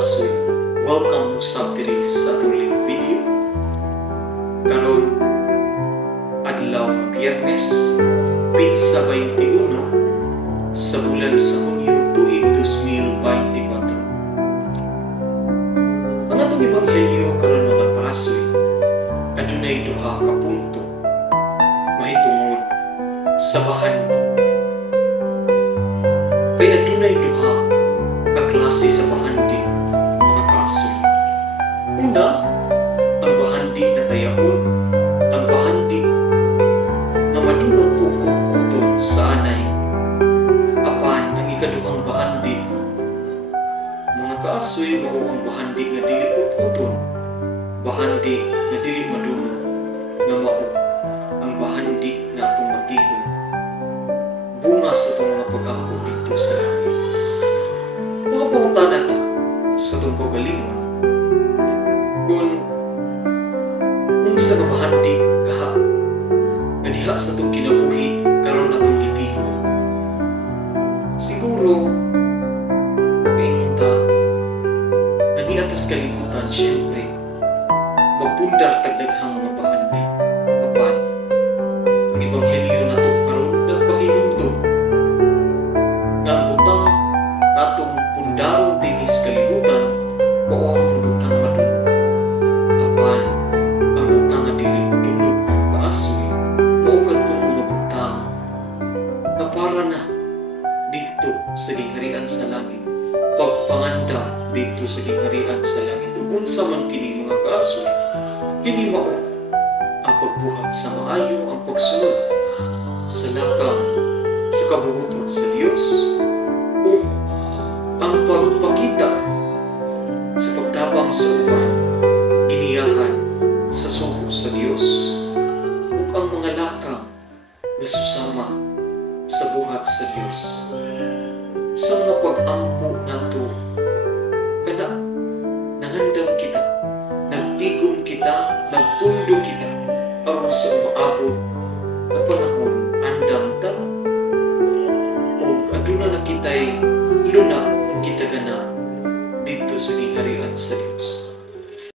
kaaswin, welcome sa diri sa tuling video. Karon adlaw nga Biyernes, Pitsa 21 sa bulan sa Hunyo tuig 2024. Ang atong ebanghelyo karon mga kaaswin, adunay duha ka punto mahitungod sa bahandi. Kaya adunay duha ka klase sa bahandi mga kaaswin. Una, ang bahandi na tayaon, ang bahandi na madulot o kuton sa anay. Apan ang ikaduhang bahandi, mga kaaswin, mao ang bahandi nga dili kuton, bahandi nga dili madulot, nga mao ang bahandi nga atong matigon, bunga sa itong mga pag-ampo dito sa langit. Mga pangutana ta sa itong kaugalingon, kung unsa nga bahandi kaha nga diha sa itong kinabuhi karon atong gitigon, siguro pag-ingon ta nga ni atas kalibutan, siyempre magpundar tagdaghang mga bahandi. Apan ang ebanghelyo nato karon nagpahinumdum nga ang butang atong pundaron dinhi sa kalibutan mao ang butang madulot. Apan ang butang nga dili madulot mga kaaswin, mao kadtong mga butang na para na dito sa gingharian sa langit, pagpangandam dito sa gingharian sa langit. Unsa man kini mga kaaswin, kini mao ang pagbuhat sa maayo, ang pagsunod sa lakang sa kabubuton sa Dios, o ang pagpakita sa pagtabang sa uban, giniyahan sa sugo sa Dios, o ang mga lakang na susama sa buhat sa Dios. Sa mga pag-ampo nato, kana nangandam kita, nagtigom kita, nagpundo kita aron sa umaabot na panahon andam ta, o aduna na kita'y luna kita gana dito sa gingharian sa Dios.